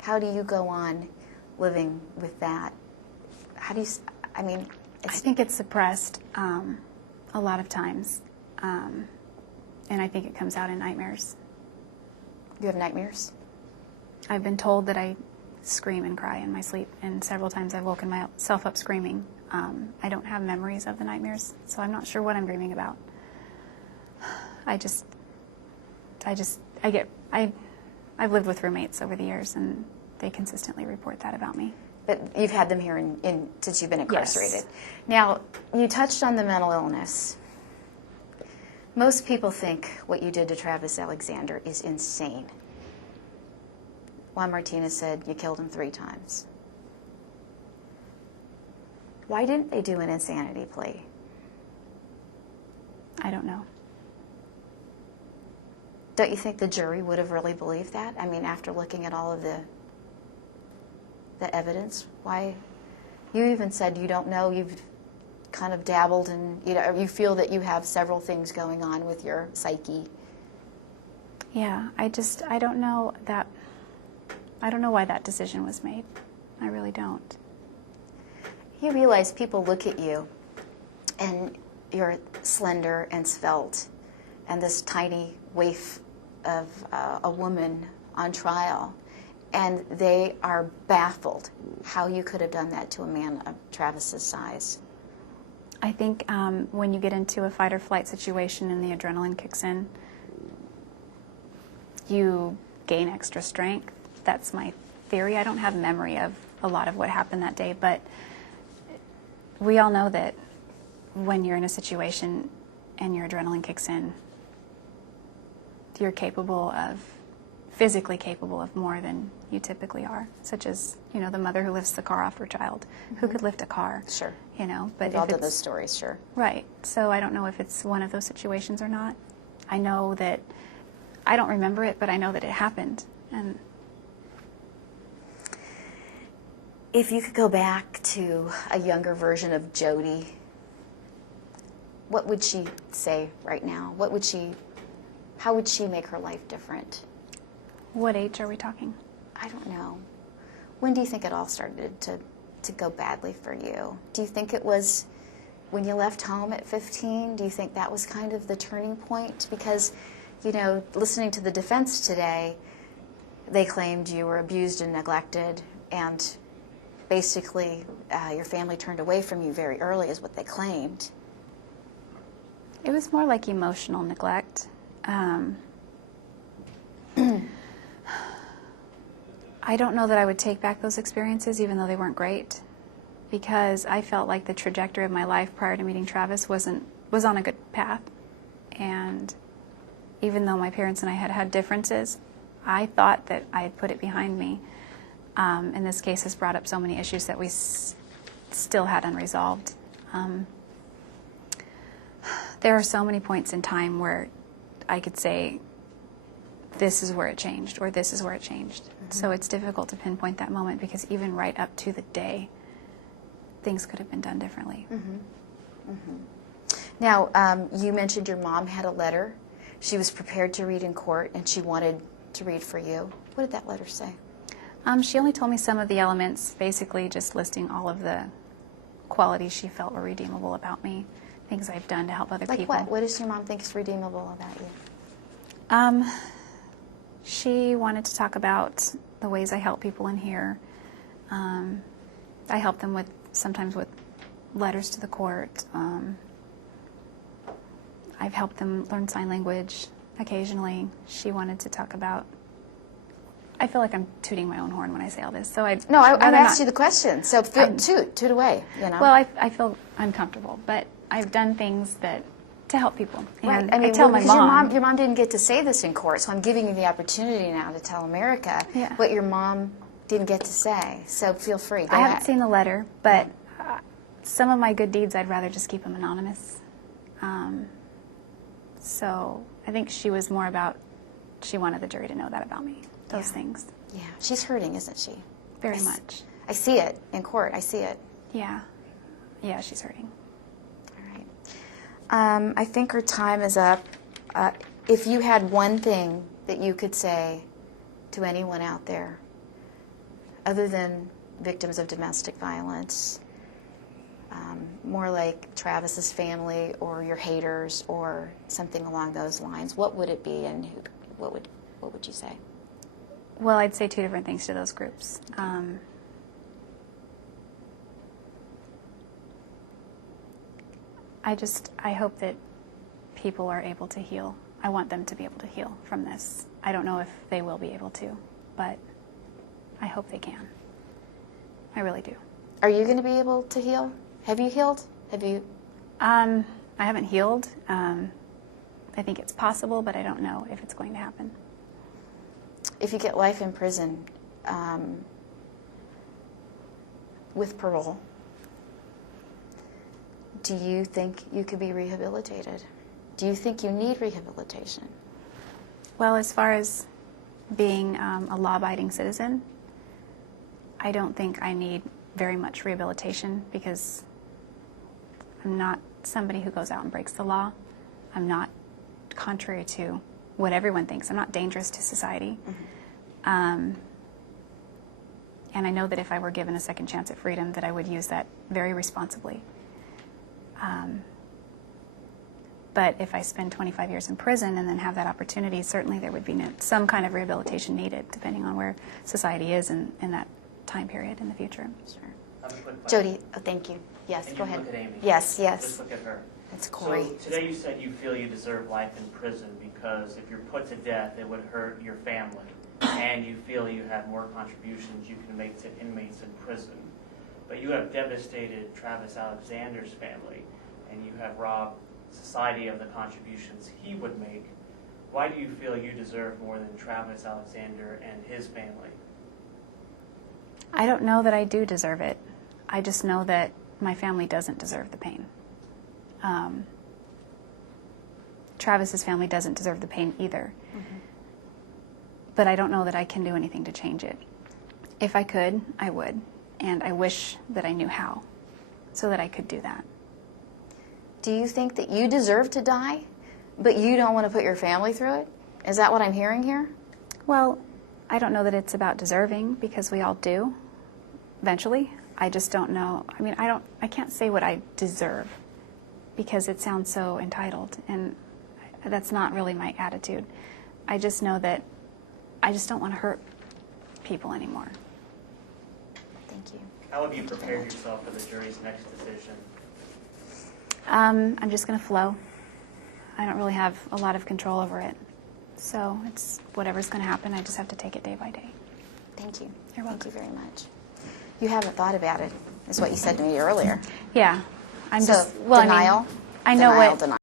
How do you go on living with that? How do you, I mean, I think it's suppressed a lot of times, and I think it comes out in nightmares. You have nightmares? I've been told that I scream and cry in my sleep, and several times I've woken myself up screaming. I don't have memories of the nightmares, so I'm not sure what I'm dreaming about. I've lived with roommates over the years, and they consistently report that about me. But you've had them here since you've been incarcerated. Yes. Now, you touched on the mental illness. Most people think what you did to Travis Alexander is insane. Juan Martinez said you killed him 3 times. Why didn't they do an insanity plea? I don't know. Don't you think the jury would have really believed that? I mean, after looking at all of the evidence, why? You even said you don't know, you've kind of dabbled and you feel that you have several things going on with your psyche. Yeah, I don't know why that decision was made. I really don't. You realize people look at you and you're slender and svelte and this tiny waif of a woman on trial, and they are baffled how you could have done that to a man of Travis's size. I think when you get into a fight or flight situation and the adrenaline kicks in, you gain extra strength. That's my theory. I don't have memory of a lot of what happened that day, but we all know that when you're in a situation and your adrenaline kicks in, you're physically capable of more than you typically are, such as, the mother who lifts the car off her child. Mm-hmm. Who could lift a car? Sure. But we've all done those stories, sure. Right. So I don't know if it's one of those situations or not. I know that, I don't remember it, but I know that it happened. And if you could go back to a younger version of Jodi, what would she say right now? How would she make her life different? What age are we talking? I don't know. When do you think it all started to go badly for you? Do you think it was when you left home at 15? Do you think that was kind of the turning point? Because, listening to the defense today, they claimed you were abused and neglected, and basically your family turned away from you very early is what they claimed. It was more like emotional neglect. I don't know that I would take back those experiences, even though they weren't great, because I felt like the trajectory of my life prior to meeting Travis was on a good path. And even though my parents and I had differences, I thought that I had put it behind me. And this case has brought up so many issues that we still had unresolved. There are so many points in time where I could say, this is where it changed, or this is where it changed. Mm-hmm. So it's difficult to pinpoint that moment, because even right up to the day, things could have been done differently. Mm-hmm. Mm-hmm. Now, you mentioned your mom had a letter. She was prepared to read in court, and she wanted to read for you. What did that letter say? She only told me some of the elements, basically just listing all of the qualities she felt were redeemable about me, things I've done to help other people. Like what? What does your mom think is redeemable about you? She wanted to talk about the ways I help people in here. I help them sometimes with letters to the court. I've helped them learn sign language occasionally. She wanted to talk about, I feel like I'm tooting my own horn when I say all this. So I've asked you the question, so toot away, Well, I feel uncomfortable, but I've done things to help people. And right. I tell my mom. Your mom didn't get to say this in court, so I'm giving you the opportunity now to tell America what your mom didn't get to say. So feel free. Go I ahead. haven't seen the letter, but some of my good deeds, I'd rather just keep them anonymous. So I think she was more about, she wanted the jury to know that about me, those things. Yeah, she's hurting, isn't she? Very much. I see it in court. I see it. Yeah. Yeah, she's hurting. I think our time is up. If you had one thing that you could say to anyone out there other than victims of domestic violence, more like Travis's family or your haters or something along those lines, what would it be, and what would you say? Well, I'd say two different things to those groups. I hope that people are able to heal. I want them to be able to heal from this. I don't know if they will be able to, but I hope they can. I really do. Are you going to be able to heal? Have you healed? Have you? I haven't healed. I think it's possible, but I don't know if it's going to happen. If you get life in prison with parole, do you think you could be rehabilitated? Do you think you need rehabilitation? Well, as far as being a law-abiding citizen, I don't think I need very much rehabilitation because I'm not somebody who goes out and breaks the law. I'm not, contrary to what everyone thinks, I'm not dangerous to society. Mm-hmm. And I know that if I were given a second chance at freedom, that I would use that very responsibly. But if I spend 25 years in prison and then have that opportunity, certainly there would be some kind of rehabilitation needed, depending on where society is in that time period in the future. Sure. I have a quick Jodi, oh, thank you. Yes, and go you ahead. Look at Amy. Yes, yes. Just look at her. That's Corey. So today you said you feel you deserve life in prison because if you're put to death, it would hurt your family, and you feel you have more contributions you can make to inmates in prison. But you have devastated Travis Alexander's family, and you have robbed society of the contributions he would make. Why do you feel you deserve more than Travis Alexander and his family? I don't know that I do deserve it. I just know that my family doesn't deserve the pain. Travis's family doesn't deserve the pain either. Mm-hmm. But I don't know that I can do anything to change it. If I could, I would. And I wish that I knew how, so that I could do that. Do you think that you deserve to die, but you don't want to put your family through it? Is that what I'm hearing here? Well, I don't know that it's about deserving, because we all do, eventually. I just don't know. I mean, I can't say what I deserve, because it sounds so entitled, and that's not really my attitude. I just know that I just don't want to hurt people anymore. Thank you. How have you prepared yourself for the jury's next decision? I'm just going to flow. I don't really have a lot of control over it. So it's whatever's going to happen, I just have to take it day by day. Thank you. You're welcome. Thank you very much. You haven't thought about it, is what you said to me earlier. Yeah. I'm So, just, well, denial? I mean, I know Denial, what, denial.